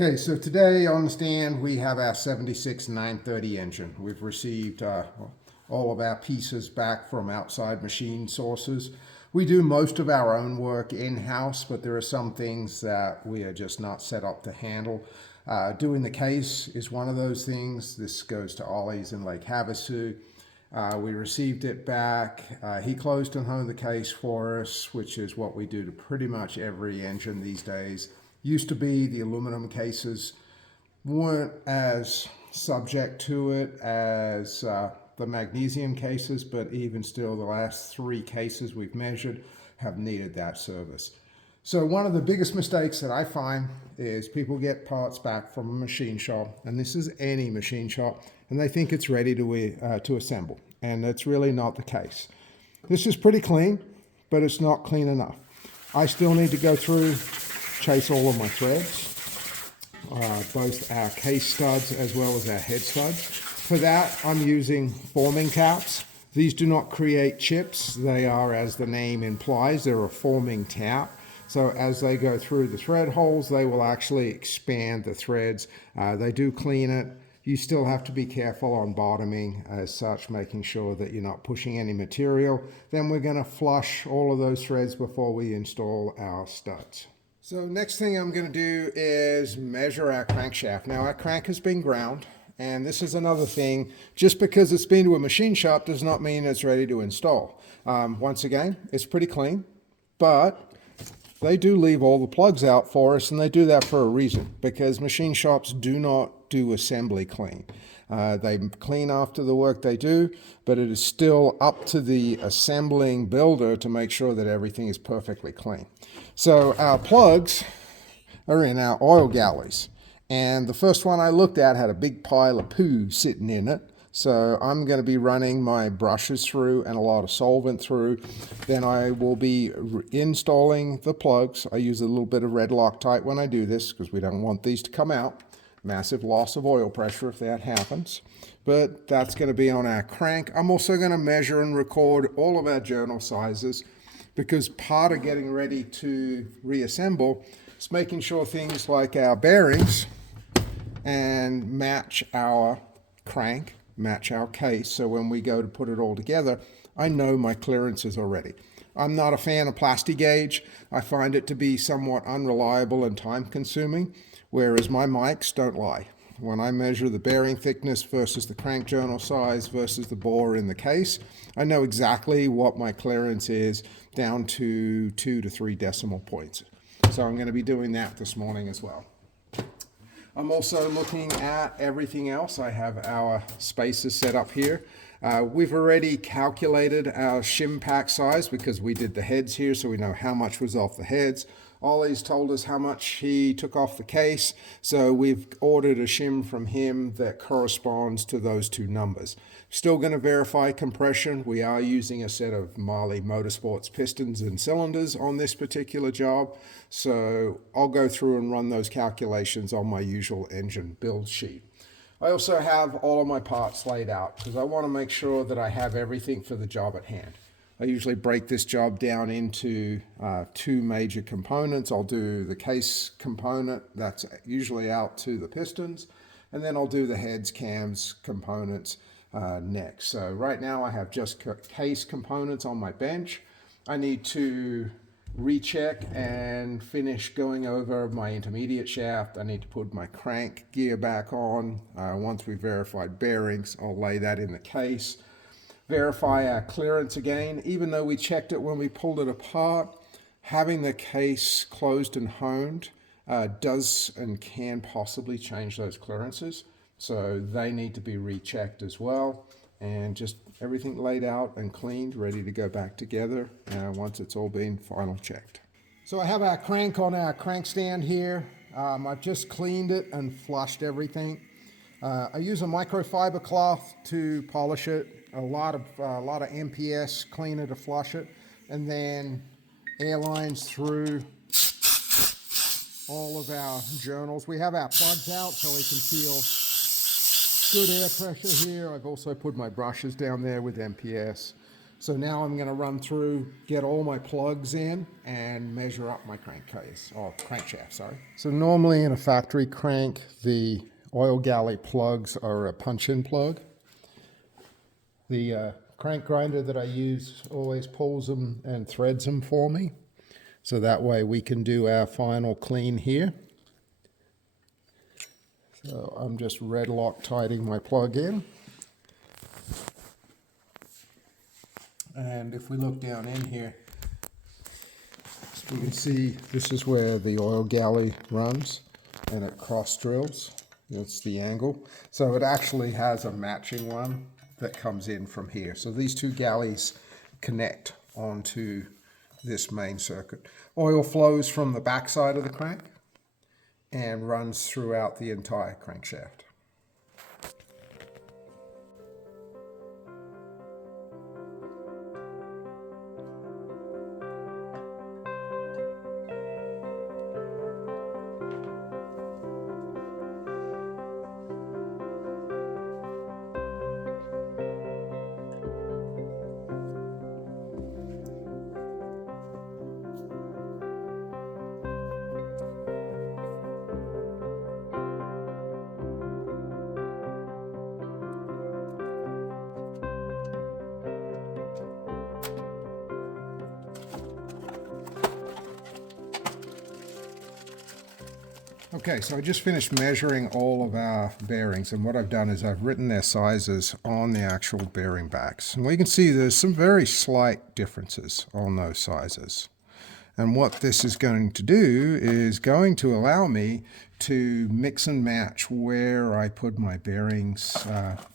Okay, so today on the stand we have our 76 930 engine. We've received all of our pieces back from outside machine sources. We do most of our own work in-house, but there are some things that we are just not set up to handle. Doing the case is one of those things. This goes to Ollie's in Lake Havasu. We received it back. He closed and honed the case for us, which is what we do to pretty much every engine these days. Used to be the aluminum cases weren't as subject to it as the magnesium cases, but even still the last 3 cases we've measured have needed that service. So one of the biggest mistakes that I find is people get parts back from a machine shop, and this is any machine shop, and they think it's ready to assemble, and that's really not the case. This is pretty clean, but it's not clean enough. I still need to go through, chase all of my threads, both our case studs as well as our head studs. For that, I'm using forming taps. These do not create chips. They are, as the name implies, they're a forming tap. So as they go through the thread holes, they will actually expand the threads. They do clean it. You still have to be careful on bottoming as such, making sure that you're not pushing any material. Then we're going to flush all of those threads before we install our studs. So next thing I'm going to do is measure our crankshaft. Now our crank has been ground, and this is another thing. Just because it's been to a machine shop does not mean it's ready to install. Once again, it's pretty clean, but they do leave all the plugs out for us, and they do that for a reason, because machine shops do not do assembly clean. They clean after the work they do, but it is still up to the assembling builder to make sure that everything is perfectly clean. So our plugs are in our oil galleys, and the first one I looked at had a big pile of poo sitting in it. So I'm going to be running my brushes through and a lot of solvent through. Then I will be installing the plugs. I use a little bit of red Loctite when I do this because we don't want these to come out. Massive loss of oil pressure if that happens. But that's going to be on our crank. I'm also going to measure and record all of our journal sizes, because part of getting ready to reassemble is making sure things like our bearings and match our crank, match our case, so when we go to put it all together, I know my clearances already. I'm not a fan of plasti gauge. I find it to be somewhat unreliable and time consuming, whereas my mics don't lie. When I measure the bearing thickness versus the crank journal size versus the bore in the case, I know exactly what my clearance is down to 2 to 3 decimal points. So I'm going to be doing that this morning as well. I'm also looking at everything else. I have our spacers set up here. We've already calculated our shim pack size because we did the heads here, so we know how much was off the heads. Ollie's told us how much he took off the case, so we've ordered a shim from him that corresponds to those 2 numbers. Still going to verify compression. We are using a set of Marley Motorsports pistons and cylinders on this particular job, so I'll go through and run those calculations on my usual engine build sheet. I also have all of my parts laid out because I want to make sure that I have everything for the job at hand. I usually break this job down into 2 major components. I'll do the case component, that's usually out to the pistons, and then I'll do the heads, cams, components next. So right now I have just case components on my bench. I need to recheck and finish going over my intermediate shaft. I need to put my crank gear back on. Once we verified bearings, I'll lay that in the case. Verify our clearance again. Even though we checked it when we pulled it apart, having the case closed and honed does and can possibly change those clearances. So they need to be rechecked as well. And just everything laid out and cleaned, ready to go back together once it's all been final checked. So I have our crank on our crank stand here. I've just cleaned it and flushed everything. I use a microfiber cloth to polish it. A lot of MPS cleaner to flush it, and then air lines through all of our journals. We have our plugs out so we can feel good air pressure here. I've also put my brushes down there with MPS. So now I'm going to run through, get all my plugs in, and measure up my crankcase, or crankshaft, sorry. So normally in a factory crank, the oil galley plugs are a punch-in plug. The crank grinder that I use always pulls them and threads them for me. So that way we can do our final clean here. So I'm just red Loctiting my plug in. And if we look down in here, you can see this is where the oil galley runs, and it cross drills. That's the angle. So it actually has a matching one that comes in from here. So these two galleys connect onto this main circuit. Oil flows from the back side of the crank and runs throughout the entire crankshaft. Okay, so I just finished measuring all of our bearings, and what I've done is I've written their sizes on the actual bearing backs. And we can see there's some very slight differences on those sizes. And what this is going to do is going to allow me to mix and match where I put my bearings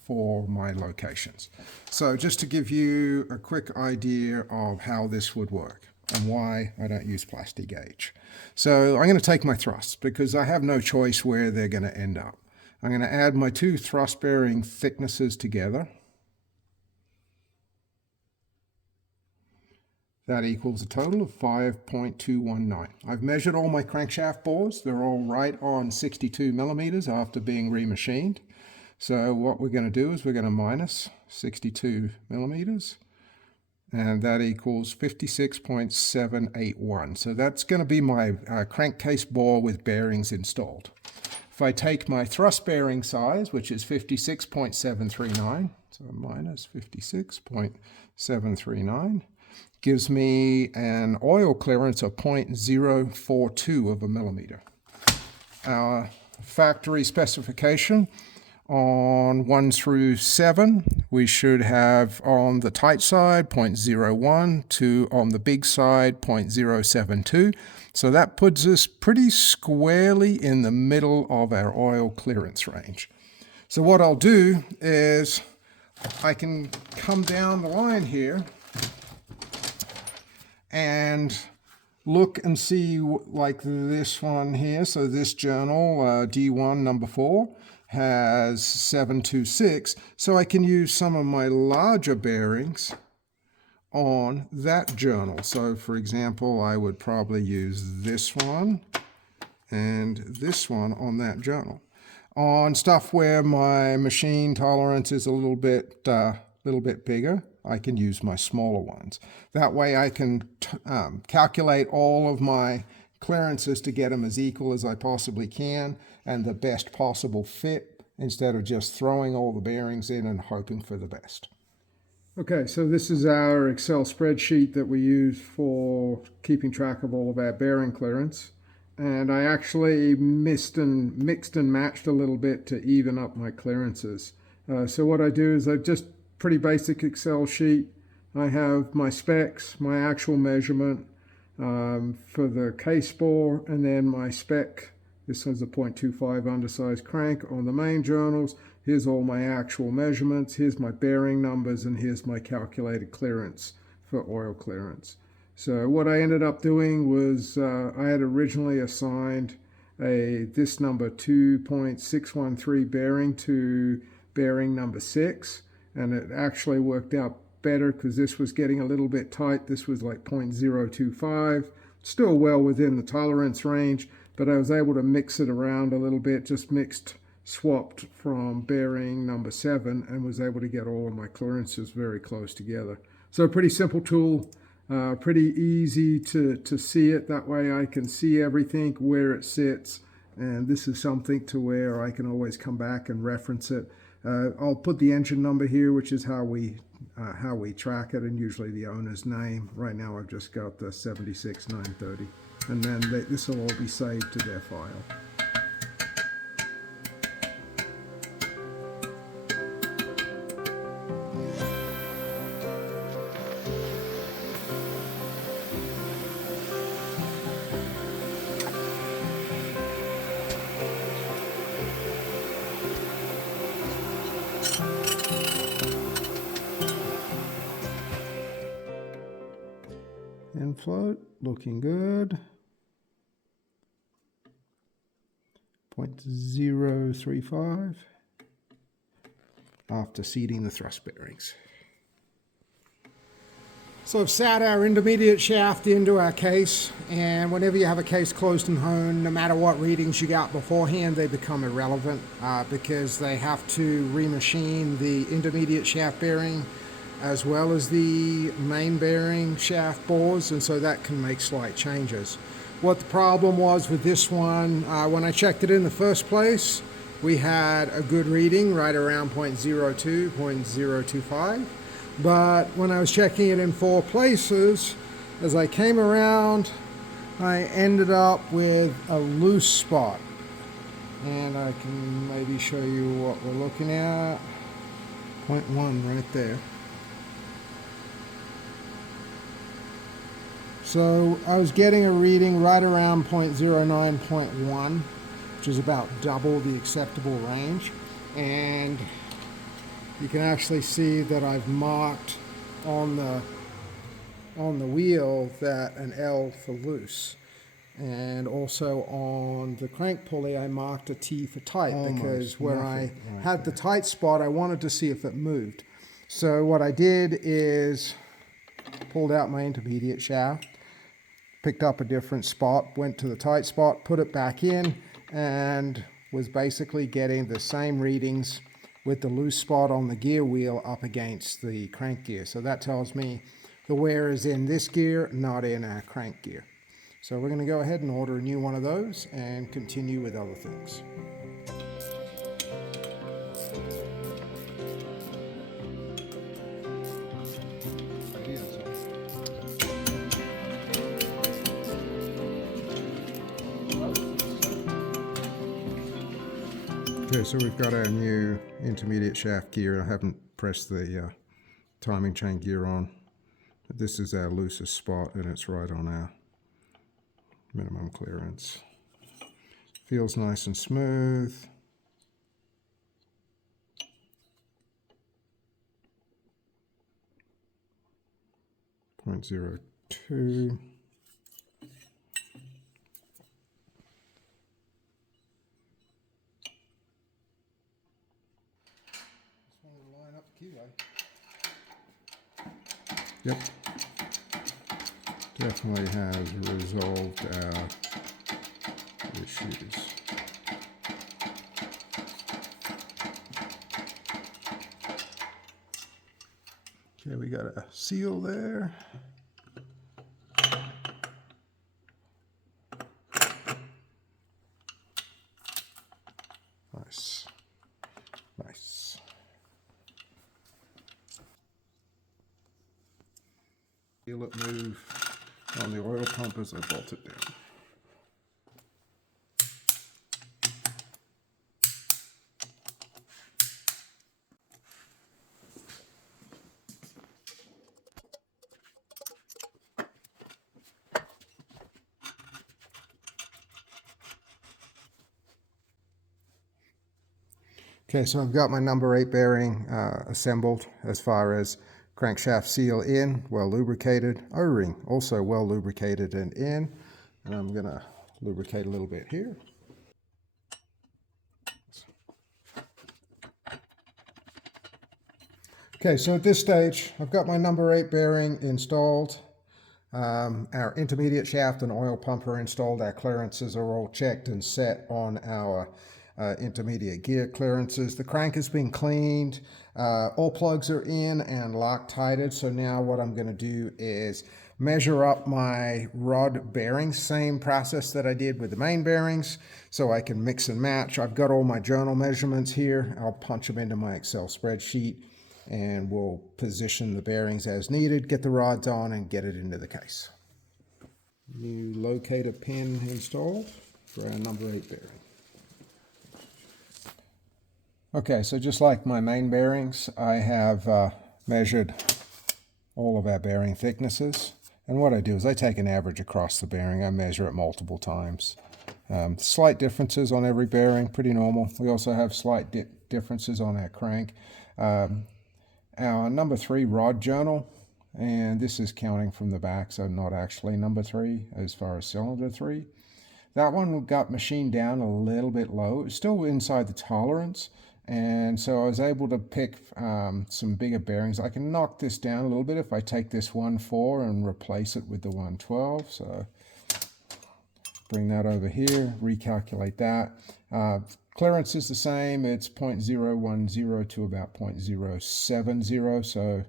for my locations. So just to give you a quick idea of how this would work and why I don't use plastic gauge. So I'm going to take my thrusts because I have no choice where they're going to end up. I'm going to add my two thrust bearing thicknesses together. That equals a total of 5.219. I've measured all my crankshaft bores. They're all right on 62 millimeters after being remachined. So what we're going to do is we're going to minus 62 millimeters. And that equals 56.781. So that's going to be my crankcase bore with bearings installed. If I take my thrust bearing size, which is 56.739, so minus 56.739, gives me an oil clearance of 0.042 of a millimeter. Our factory specification on 1 through 7, we should have on the tight side 0.01 to on the big side 0.072. So that puts us pretty squarely in the middle of our oil clearance range. So what I'll do is I can come down the line here and look and see like this one here. So this journal, D1 number 4, has 726. So I can use some of my larger bearings on that journal. So for example, I would probably use this one and this one on that journal. On stuff where my machine tolerance is a little bit bigger, I can use my smaller ones. That way I can calculate all of my clearances to get them as equal as I possibly can and the best possible fit instead of just throwing all the bearings in and hoping for the best. Okay, so this is our Excel spreadsheet that we use for keeping track of all of our bearing clearance. And I actually mixed and matched a little bit to even up my clearances. So what I do is I just pretty basic Excel sheet. I have my specs, my actual measurement for the case bore, and then my spec. This has a 0.25 undersized crank on the main journals. Here's all my actual measurements. Here's my bearing numbers, and here's my calculated clearance for oil clearance. So what I ended up doing was I had originally assigned this number 2.613 bearing to bearing number 6, and it actually worked out better because this was getting a little bit tight. This was like 0.025, still well within the tolerance range, but I was able to mix it around a little bit, just swapped from bearing number 7 and was able to get all of my clearances very close together. So pretty simple tool, pretty easy to see it. That way I can see everything, where it sits. And this is something to where I can always come back and reference it. I'll put the engine number here, which is how we track it, and usually the owner's name. Right now I've just got the 76930, and then this will all be saved to their file. And float, looking good. 0.035 after seating the thrust bearings. So I've sat our intermediate shaft into our case, and whenever you have a case closed and honed, no matter what readings you got beforehand, they become irrelevant because they have to remachine the intermediate shaft bearing as well as the main bearing shaft bores, and so that can make slight changes. What the problem was with this one, when I checked it in the first place, we had a good reading right around 0.02, 0.025. But when I was checking it in 4 places, as I came around, I ended up with a loose spot. And I can maybe show you what we're looking at. 0.1 right there. So I was getting a reading right around 0.09, 0.1, which is about double the acceptable range. And you can actually see that I've marked on the wheel that an L for loose. And also on the crank pulley, I marked a T for tight, because where I had the tight spot, I wanted to see if it moved. So what I did is pulled out my intermediate shaft, picked up a different spot, went to the tight spot, put it back in, and was basically getting the same readings with the loose spot on the gear wheel up against the crank gear. So that tells me the wear is in this gear, not in our crank gear. So we're going to go ahead and order a new one of those and continue with other things. Okay, so we've got our new intermediate shaft gear. I haven't pressed the timing chain gear on. But this is our loosest spot, and it's right on our minimum clearance. Feels nice and smooth. .02. Yep, definitely has resolved our issues. Okay, we got a seal there. Nice, nice. Feel it move on the oil pump as I bolt it down. Okay, so I've got my number 8 bearing assembled as far as crankshaft seal in, well lubricated, O-ring also well lubricated and in, and I'm going to lubricate a little bit here. Okay, so at this stage I've got my number 8 bearing installed, our intermediate shaft and oil pump are installed, our clearances are all checked and set on our intermediate gear clearances. The crank has been cleaned. All plugs are in and Loctited. So now what I'm going to do is measure up my rod bearings, same process that I did with the main bearings, so I can mix and match. I've got all my journal measurements here. I'll punch them into my Excel spreadsheet and we'll position the bearings as needed, get the rods on and get it into the case. New locator pin installed for our number 8 bearing. Okay, so just like my main bearings, I have measured all of our bearing thicknesses. And what I do is I take an average across the bearing. I measure it multiple times. Slight differences on every bearing, pretty normal. We also have slight differences on our crank. Our number 3 rod journal, and this is counting from the back, so not actually number 3 as far as cylinder 3. That one got machined down a little bit low. It was still inside the tolerance, and so I was able to pick some bigger bearings. I can knock this down a little bit if I take this 1.4 and replace it with the 1.12. So bring that over here, recalculate that. Clearance is the same. It's 0.010 to about 0.070. So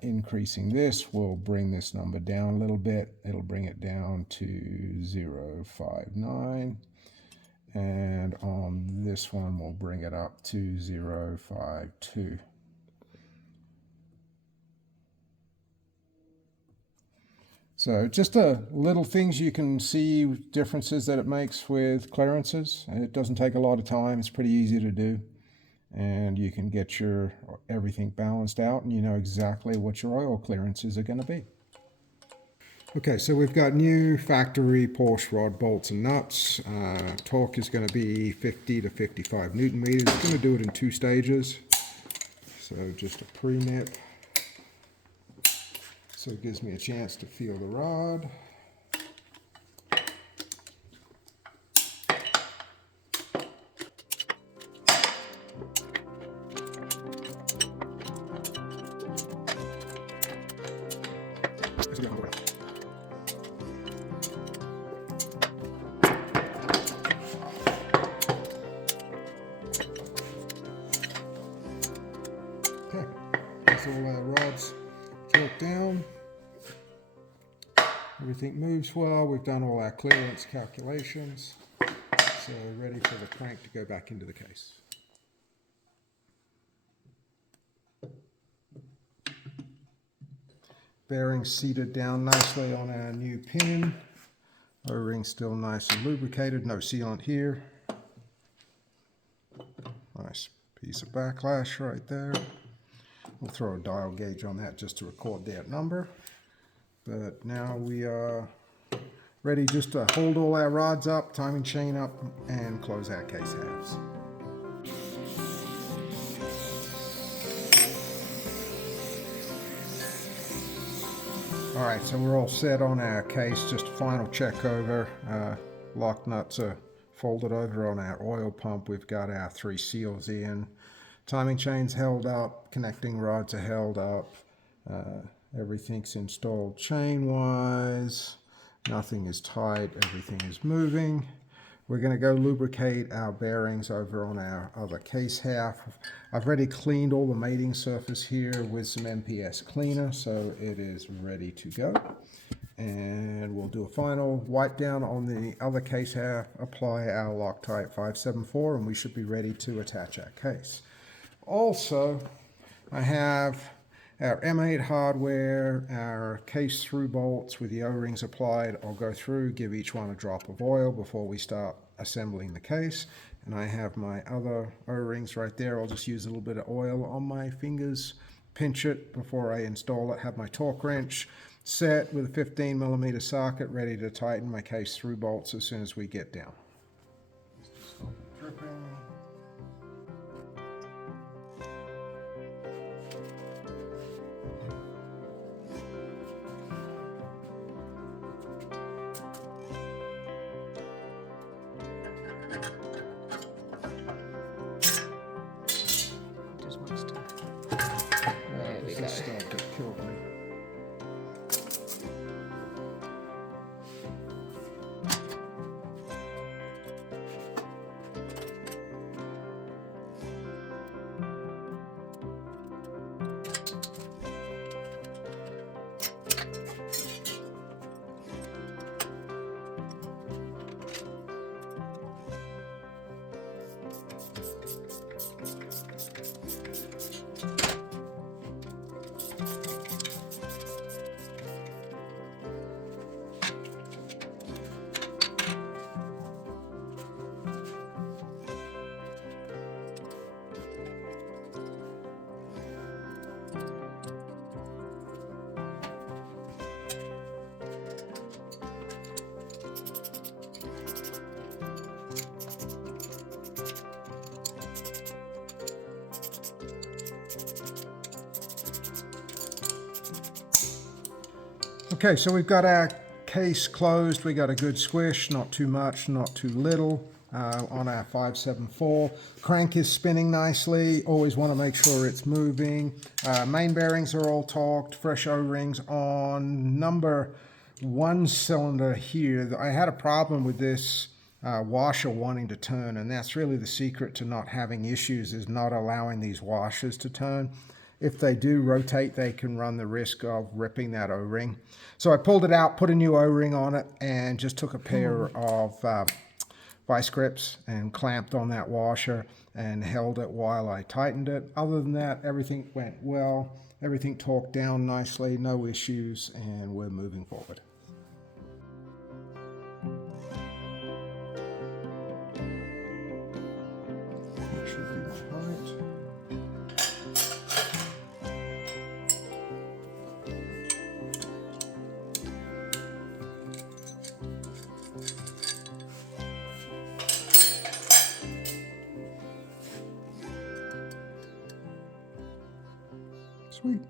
increasing this will bring this number down a little bit. It'll bring it down to 0.059. And on this one, we'll bring it up to 0.052. So just little things you can see differences that it makes with clearances. And it doesn't take a lot of time. It's pretty easy to do. And you can get your everything balanced out and you know exactly what your oil clearances are going to be. Okay, so we've got new factory Porsche rod bolts and nuts. Torque is going to be 50 to 55 Newton meters. We're going to do it in 2 stages. So just a pre-nip. So it gives me a chance to feel the rod. Okay, that's all our rods torqued down. Everything moves well. We've done all our clearance calculations. So ready for the crank to go back into the case. Bearings seated down nicely on our new pin. O-ring still nice and lubricated, no sealant here. Nice piece of backlash right there. We'll throw a dial gauge on that just to record that number. But now we are ready just to hold all our rods up, timing chain up, and close our case halves. All right, so we're all set on our case. Just a final check over. Lock nuts are folded over on our oil pump. We've got our 3 seals in. Timing chain's held up. Connecting rods are held up. Everything's installed chain-wise. Nothing is tight. Everything is moving. We're going to go lubricate our bearings over on our other case half. I've already cleaned all the mating surface here with some MPS cleaner, so it is ready to go. And we'll do a final wipe down on the other case half, apply our Loctite 574, and we should be ready to attach our case. Also, I have our M8 hardware, our case through bolts with the O-rings applied. I'll go through, give each one a drop of oil before we start assembling the case. And I have my other O-rings right there. I'll just use a little bit of oil on my fingers, pinch it before I install it, have my torque wrench set with a 15mm socket ready to tighten my case through bolts as soon as we get down. Stop it dripping. Okay, so we've got our case closed. We got a good squish, not too much, not too little, on our 574. Crank is spinning nicely. Always want to make sure it's moving. Main bearings are all torqued. Fresh O-rings on. Number 1 cylinder here. I had a problem with this washer wanting to turn, and that's really the secret to not having issues, is not allowing these washers to turn. If they do rotate, they can run the risk of ripping that O-ring. So I pulled it out, put a new O-ring on it, and just took a pair of vice grips and clamped on that washer and held it while I tightened it. Other than that, everything went well. Everything torqued down nicely, no issues, and we're moving forward. That should be the height. Sweet.